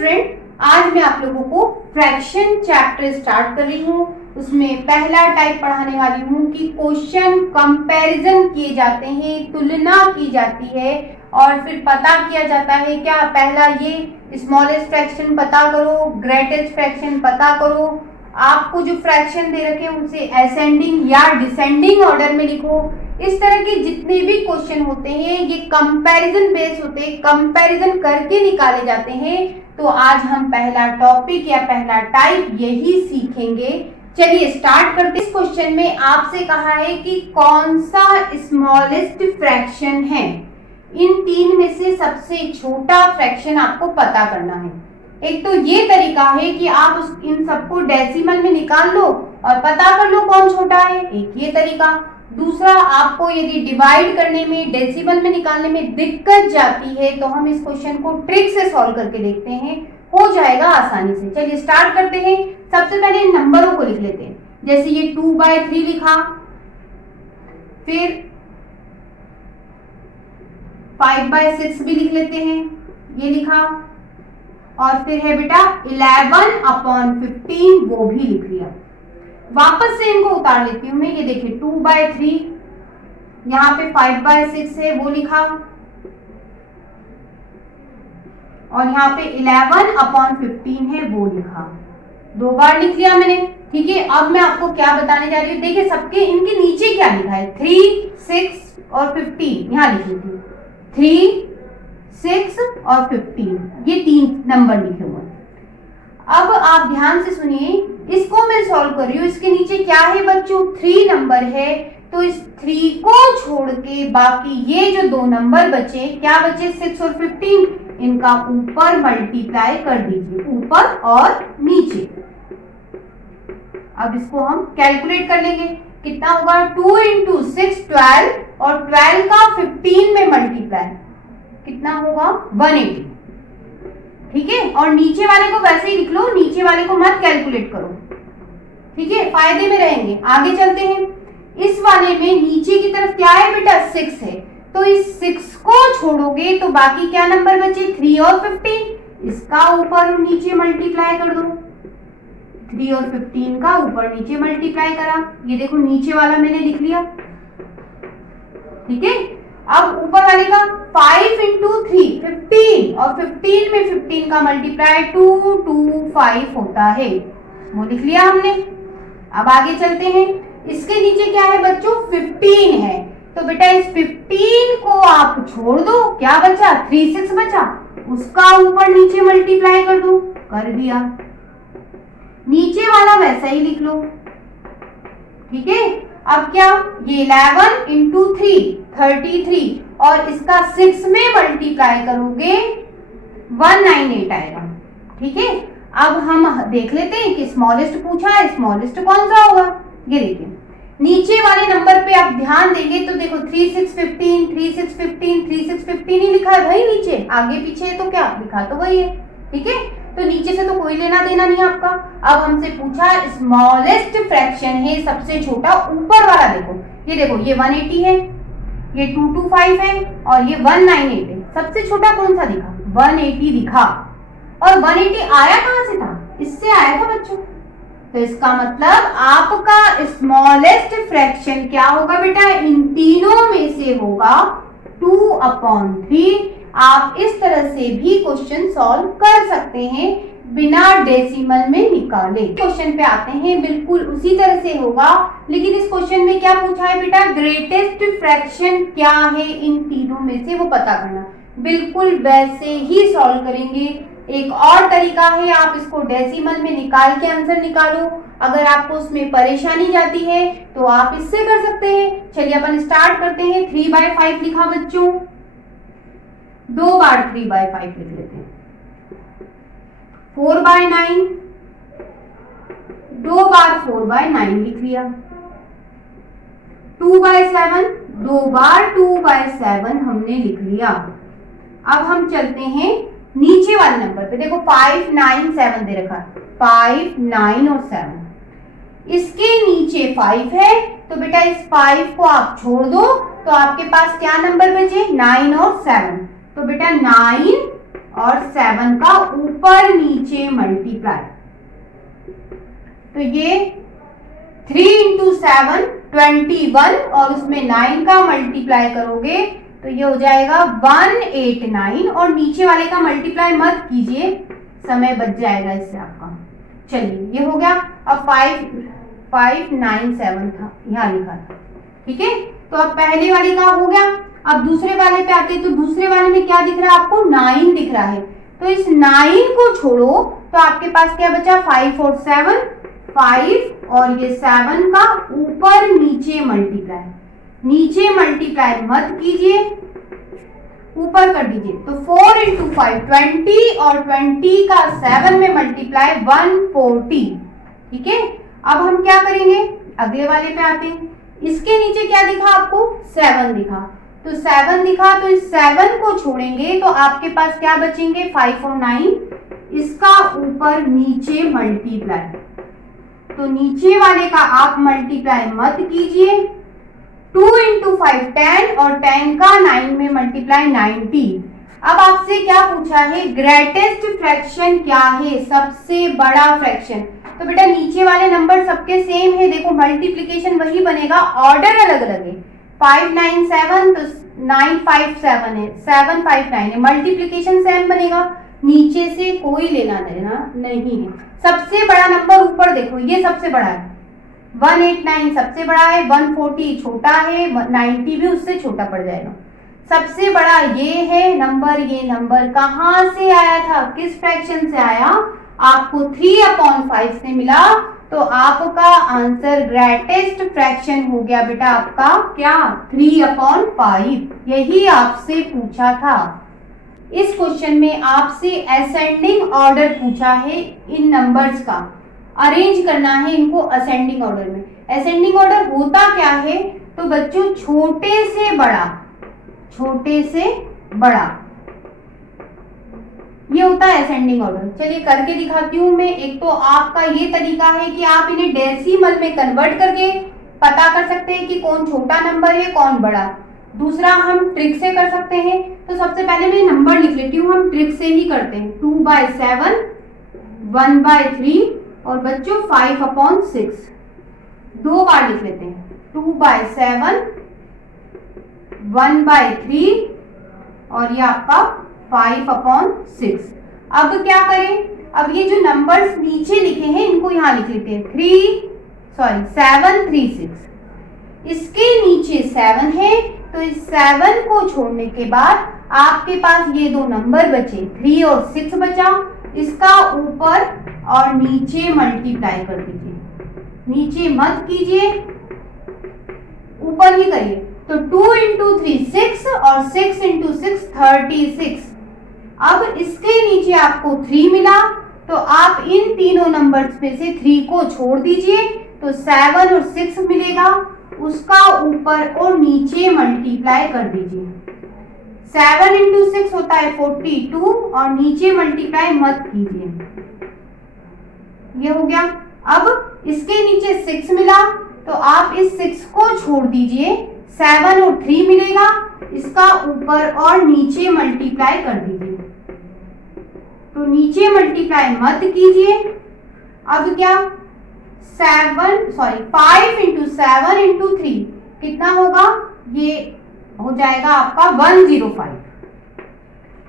Student, आज मैं आप लोगों को फ्रैक्शन चैप्टर स्टार्ट कर रही हूँ। उसमें पहला टाइप पढ़ाने वाली हूँ कि क्वेश्चन कंपैरिजन किए जाते हैं, तुलना की जाती है और फिर पता किया जाता है क्या। पहला ये स्मॉलेस्ट फ्रैक्शन पता करो, ग्रेटेस्ट फ्रैक्शन पता करो। आपको जो फ्रैक्शन दे रखे हैं उसे असेंडिंग या डिसेंडिंग ऑर्डर में लिखो। इस तरह के जितने भी क्वेश्चन होते हैं ये कंपैरिजन बेस्ड होते हैं, कंपैरिजन करके निकाले जाते हैं। तो आज हम पहला टॉपिक या पहला टाइप यही सीखेंगे। चलिए स्टार्ट करते हैं। इस क्वेश्चन में आपसे कहा है कि कौन सा स्मॉलेस्ट फ्रैक्शन है। इन तीन में से सबसे छोटा फ्रैक्शन आपको पता करना है। एक तो ये तरीका है कि आप इन सबको डेसिमल में निकाल लो और पता कर लो कौन छोटा है, एक ये तरीका। दूसरा, आपको यदि डिवाइड करने में, डेसिमल में निकालने में दिक्कत जाती है तो हम इस क्वेश्चन को ट्रिक से सॉल्व करके देखते हैं, हो जाएगा आसानी से। चलिए स्टार्ट करते हैं। सबसे पहले इन नंबरों को लिख लेते हैं। जैसे ये 2/3 लिखा, फिर 5/6 भी लिख लेते हैं, ये लिखा, और फिर है बेटा 11/15 वो भी लिख लिया। वापस से इनको उतार लेती हूं मैं। ये देखिए 2/3, यहाँ पे 5/6 है वो लिखा, और यहाँ पे 11/15 है वो लिखा। 2 बार लिख लिया मैंने, ठीक है। अब मैं आपको क्या बताने जा रही हूँ, देखिए सबके इनके नीचे क्या लिखा है, 3, 6 और 15 यहाँ लिखी थी। 3, 6 और 15 ये 3 नंबर लिखे हुए। अब आप ध्यान से सुनिए, इसको मैं सॉल्व कर रही हूँ। इसके नीचे क्या है बच्चों, 3 नंबर है। तो इस 3 को छोड़ के बाकी ये जो 2 नंबर बचे, क्या बचे, 6 और 15, इनका ऊपर मल्टीप्लाई कर दीजिए, ऊपर और नीचे। अब इसको हम कैलकुलेट कर लेंगे, कितना होगा, 2 × 6 12, और 12 का 15 में मल्टीप्लाई कितना होगा, 180, ठीक है। और नीचे वाले को वैसे ही लिख लो, नीचे वाले को मत कैलकुलेट करो, ठीक है, फायदे में रहेंगे। आगे चलते हैं। इस वाले में नीचे की तरफ क्या है बेटा, 6 है। तो इस 6 को छोड़ोगे तो बाकी क्या नंबर बचे, 3 और 15। इसका ऊपर और नीचे मल्टीप्लाई कर दो, 3 और 15 का ऊपर नीचे मल्टीप्लाई करा। ये देखो नीचे वाला मैंने लिख लिया, ठीक है। अब ऊपर वाले का 5 × 3 15, और 15 में 15 का मल्टीप्लाई 2, 2, 5 होता है, वो लिख लिया हमने। अब आगे चलते हैं। इसके नीचे क्या है बच्चों, 15 है। तो बेटा इस 15 को आप छोड़ दो, क्या बचा, 3, 6 बचा, उसका ऊपर नीचे मल्टीप्लाई कर दो, कर दिया। नीचे वाला वैसा ही लिख लो, ठीक है। अब क्या, ये 11 × 3 33, और इसका 6 में मल्टीप्लाई करोगे 198 आएगा, ठीक है। अब हम देख लेते हैं कि स्मॉलेस्ट पूछा है, स्मॉलेस्ट कौन सा होगा। ये देखिए नीचे वाले नंबर पे आप ध्यान देंगे तो देखो 3, 6, 15, 3, 6, 15, 3, 6, 15 ही लिखा है भाई नीचे, आगे पीछे तो क्या लिखा तो वही है, ठीक है। तो नीचे से तो कोई लेना देना नहीं आपका। अब हमसे पूछा स्मॉलेस्ट फ्रैक्शन है, सबसे छोटा ऊपर वाला। देखो ये देखो, ये 180 है, ये 225 है, और ये 198 है। सबसे छोटा कौन सा दिखा, 180 दिखा। और 180 आया कहां से था, इससे आया था बच्चों। तो इसका मतलब आपका स्मॉलेस्ट फ्रैक्शन क्या होगा बेटा, इन तीनों में से होगा 2/3। आप इस तरह से भी क्वेश्चन सॉल्व कर सकते हैं बिना डेसिमल में निकाले। क्वेश्चन पे आते हैं, बिल्कुल उसी तरह से होगा, लेकिन इस क्वेश्चन में क्या पूछा है बेटा, ग्रेटेस्ट फ्रैक्शन क्या है इन तीनों में से वो पता करना। बिल्कुल वैसे ही सॉल्व करेंगे। एक और तरीका है, आप इसको डेसिमल में निकाल के आंसर निकालो। अगर आपको उसमें परेशानी जाती है तो आप इससे कर सकते हैं। चलिए अपन स्टार्ट करते हैं। 3/5 लिखा बच्चों, 2 बार 3/5 लिख लेते हैं। 4/9, 2 बार 4/9 लिख लिया। 2/7, 2 बार 2/7 हमने लिख लिया। अब हम चलते हैं नीचे वाले नंबर पे। देखो 5, 9, 7 दे रखा है, 5, 9 और 7। इसके नीचे 5 है, तो बेटा इस 5 को आप छोड़ दो तो आपके पास क्या नंबर बचे, 9 और 7। तो बेटा 9 और 7 का ऊपर नीचे मल्टीप्लाई। तो ये 3 इंटू 7 21 और उसमें 9 का मल्टीप्लाई करोगे तो ये हो जाएगा 189 और नीचे वाले का मल्टीप्लाई मत कीजिए, समय बच जाएगा इससे आपका। चलिए ये हो गया। अब 5597 था यहाँ लिखा था, ठीक है। तो अब पहले वाले का हो गया। अब दूसरे वाले पे आते हैं। तो दूसरे वाले में क्या दिख रहा है आपको? 9 दिख रहा है। तो इस 9 को छोड़ो तो आपके पास क्या बचा? 5 और 7 5 और ये 7 का ऊपर नीचे मल्टीप्लाई। नीचे मल्टीप्लाई मत कीजिए, ऊपर कर दीजिए। तो 4 इंटू 5 20 और 20 का 7 में मल्टीप्लाई 140, ठीक है। अब हम क्या करेंगे? अगले वाले पे आते हैं। इसके नीचे क्या दिखा आपको? 7 दिखा। तो 7 दिखा तो इस 7 को छोड़ेंगे तो आपके पास क्या बचेंगे? 5 और 9, इसका ऊपर नीचे मल्टीप्लाई। तो नीचे वाले का आप मल्टीप्लाई मत कीजिए। 2 इंटू 5 10 और 10 का 9 में मल्टीप्लाई 90। अब आपसे क्या पूछा है? ग्रेटेस्ट फ्रैक्शन क्या है? सबसे बड़ा फ्रैक्शन। तो बेटा नीचे वाले नंबर सबके सेम है, देखो मल्टीप्लिकेशन वही बनेगा, ऑर्डर अलग अलग है। 597 तो 957 है, 759 है, मल्टीप्लिकेशन सेम बनेगा, नीचे से कोई लेना देना नहीं है। सबसे बड़ा नंबर ऊपर देखो, ये सबसे बड़ा है, 189 सबसे बड़ा है, 140 छोटा है, 90 भी उससे छोटा पड़ जाएगा। सबसे बड़ा ये है नंबर। ये नंबर कहाँ से आया था? किस फ्रैक्शन से आया? आपको 3/5 से मिला। तो आपका आंसर ग्रेटेस्ट फ्रैक्शन हो गया बेटा आपका क्या? 3/5। यही आपसे पूछा था। इस क्वेश्चन में आपसे असेंडिंग ऑर्डर पूछा है, इन नंबर्स का अरेंज करना है इनको असेंडिंग ऑर्डर में। असेंडिंग ऑर्डर होता क्या है? तो बच्चों छोटे से बड़ा, छोटे से बड़ा, ये होता है असेंडिंग ऑर्डर। चलिए करके दिखाती हूँ मैं। एक तो आपका ये तरीका है कि आप इन्हें डेसिमल में कन्वर्ट करके पता कर सकते हैं कि कौन छोटा नंबर है कौन बड़ा। दूसरा हम ट्रिक से कर सकते हैं। तो सबसे पहले मैं नंबर लिख लेती हूँ, हम ट्रिक से ही करते हैं। 2/7, 1/3 और बच्चों 5/6। 2 बार लिख लेते हैं, 2/7, 1/3 और ये आपका 5/6। अब क्या करें? अब ये जो नंबर्स नीचे लिखे हैं इनको यहाँ लिख लेते हैं। 736। इसके नीचे 7 है तो इस 7 को छोड़ने के बाद आपके पास ये दो नंबर बचे, 3 और 6 बचा। इसका ऊपर और नीचे मल्टीप्लाई कर दीजिए, नीचे मत कीजिए, ऊपर ही करिए। तो 2 इंटू 3 6 और 6 इंटू 6 36। अब इसके नीचे आपको 3 मिला तो आप इन तीनों नंबर्स में से 3 को छोड़ दीजिए तो 7 और 6 मिलेगा, उसका ऊपर और नीचे मल्टीप्लाई कर दीजिए। 7 इंटू 6 होता है 42 और नीचे मल्टीप्लाई मत कीजिए। ये हो गया। अब इसके नीचे 6 मिला तो आप इस 6 को छोड़ दीजिए, 7 और 3 मिलेगा, इसका ऊपर और नीचे मल्टीप्लाई कर दीजिए। तो नीचे मल्टीप्लाई मत कीजिए। अब क्या? 5 इंटू 7 इंटू 3 कितना होगा? ये हो जाएगा आपका 105।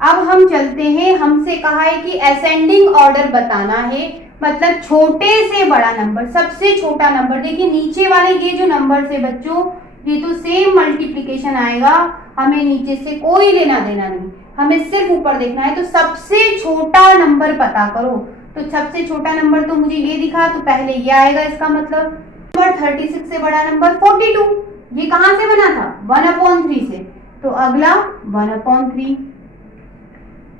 अब हम चलते हैं। हमसे कहा है कि असेंडिंग ऑर्डर बताना है, मतलब छोटे से बड़ा नंबर, सबसे छोटा नंबर। देखिए नीचे वाले ये जो नंबर है बच्चों, ये तो सेम मल्टीप्लिकेशन आएगा, हमें नीचे से कोई लेना देना नहीं, हमें सिर्फ ऊपर देखना है। तो सबसे छोटा नंबर पता करो। तो सबसे छोटा नंबर तो मुझे ये दिखा, तो पहले ये आएगा, इसका मतलब नंबर 36 से बड़ा नंबर 42। ये कहां से बना था? 1/3 से। तो अगला 1/3।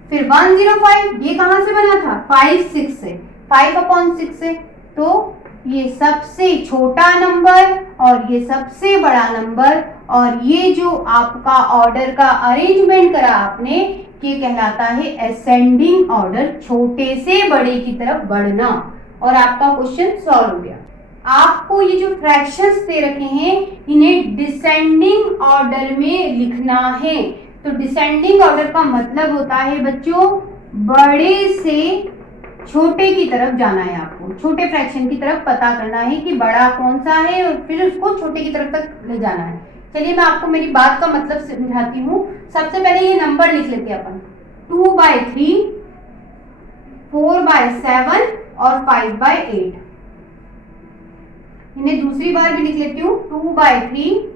फिर 105, ये कहां से बना था? 5/6 से, 5/6 से। तो ये सबसे छोटा नंबर और ये सबसे बड़ा नंबर, और ये जो आपका ऑर्डर का अरेंजमेंट करा आपने, ये कहलाता है असेंडिंग ऑर्डर, छोटे से बड़े की तरफ बढ़ना। और आपका क्वेश्चन सॉल्व हो गया। आपको ये जो फ्रैक्शंस दे रखे हैं इन्हें डिसेंडिंग ऑर्डर में लिखना है। तो डिसेंडिंग ऑर्डर का मतलब होता है बच्चों बड़े से छोटे की तरफ जाना है, आपको छोटे फ्रैक्शन की तरफ पता करना है कि बड़ा कौन सा है और फिर उसको छोटे की तरफ तक ले जाना है। चलिए मैं आपको मेरी बात का मतलब समझाती हूँ। सबसे पहले ये नंबर लिख लेते हैं अपन, 2/3, 4/7 और 5/8। इन्हें दूसरी बार भी लिख लेती हूँ, 2/3,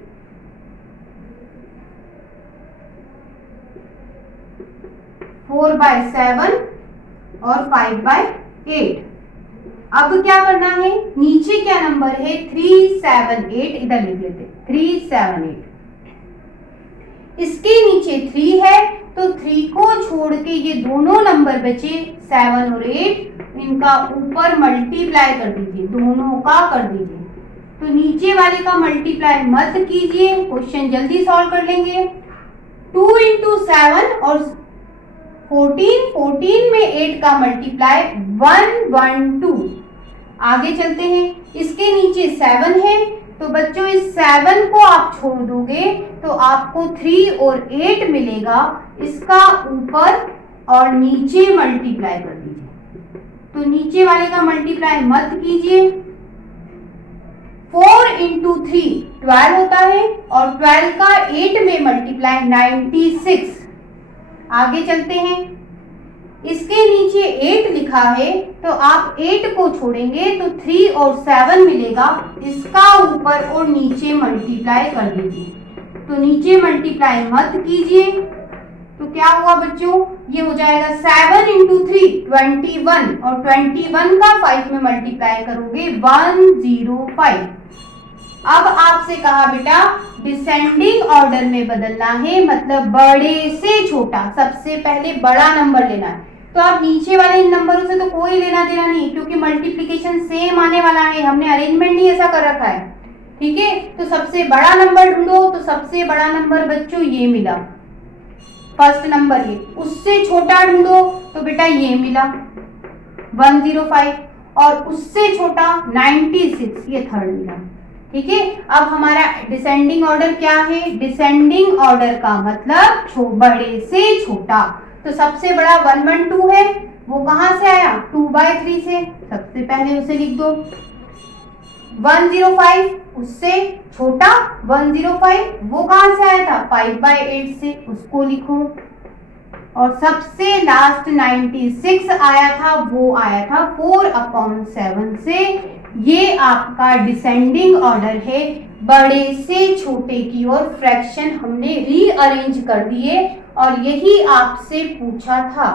4/7 और 5/8। अब क्या करना है, नीचे क्या नंबर है, 3, 7, 8, इधर लिख लेते, 3, 7, 8। इसके नीचे 3 है तो 3 को छोड़ के ये दोनों नंबर बचे 7 और 8, इनका ऊपर मल्टीप्लाई कर दीजिए, दोनों का कर दीजिए। तो नीचे वाले का मल्टीप्लाई मत कीजिए, क्वेश्चन जल्दी सॉल्व कर लेंगे। 2 × 7 और 14, 14 में 8 का मल्टीप्लाई 112। आगे चलते हैं, इसके नीचे 7 है तो बच्चों इस 7 को आप छोड़ दोगे तो आपको 3 और 8 मिलेगा, इसका ऊपर और नीचे मल्टीप्लाई कर दीजिए। तो नीचे वाले का मल्टीप्लाई मत कीजिए। 4 × 3 12 होता है और 12 का 8 में मल्टीप्लाई 96। आगे चलते हैं, इसके नीचे 8 लिखा है तो आप 8 को छोड़ेंगे तो 3 और 7 मिलेगा, इसका ऊपर और नीचे मल्टीप्लाई कर दीजिए। तो नीचे मल्टीप्लाई मत कीजिए, तो क्या हुआ बच्चों, ये हो जाएगा 7 × 3 21 और 21 का 5 में मल्टीप्लाई करोगे 105। अब आपसे कहा बेटा डिसेंडिंग ऑर्डर में बदलना है, मतलब बड़े से छोटा, सबसे पहले बड़ा नंबर लेना है। तो आप नीचे वाले इन नंबरों से तो कोई लेना देना नहीं, क्योंकि मल्टीप्लिकेशन सेम आने वाला है, हमने अरेंजमेंट ही ऐसा कर रखा है। ठीक है, तो सबसे बड़ा नंबर ढूंढो, तो सबसे बड़ा नंबर बच्चों ये मिला, फर्स्ट नंबर ये। उससे छोटा ढूंढो तो बेटा ये मिला 105, और उससे छोटा 96, ये थर्ड मिला। ठीक है, अब हमारा डिसेंडिंग ऑर्डर क्या है, डिसेंडिंग ऑर्डर का मतलब बड़े से छोटा। तो सबसे बड़ा 112 है, वो कहां से आया, 2/3 से, सबसे पहले उसे लिख दो। 105 उससे छोटा 105, वो कहां से आया था, 5/8 से, उसको लिखो। और सबसे लास्ट 96 आया था, वो आया था 4/7 से। ये आपका डिसेंडिंग ऑर्डर है, बड़े से छोटे की ओर फ्रैक्शन हमने रीअरेंज कर दिए और यही आपसे पूछा था।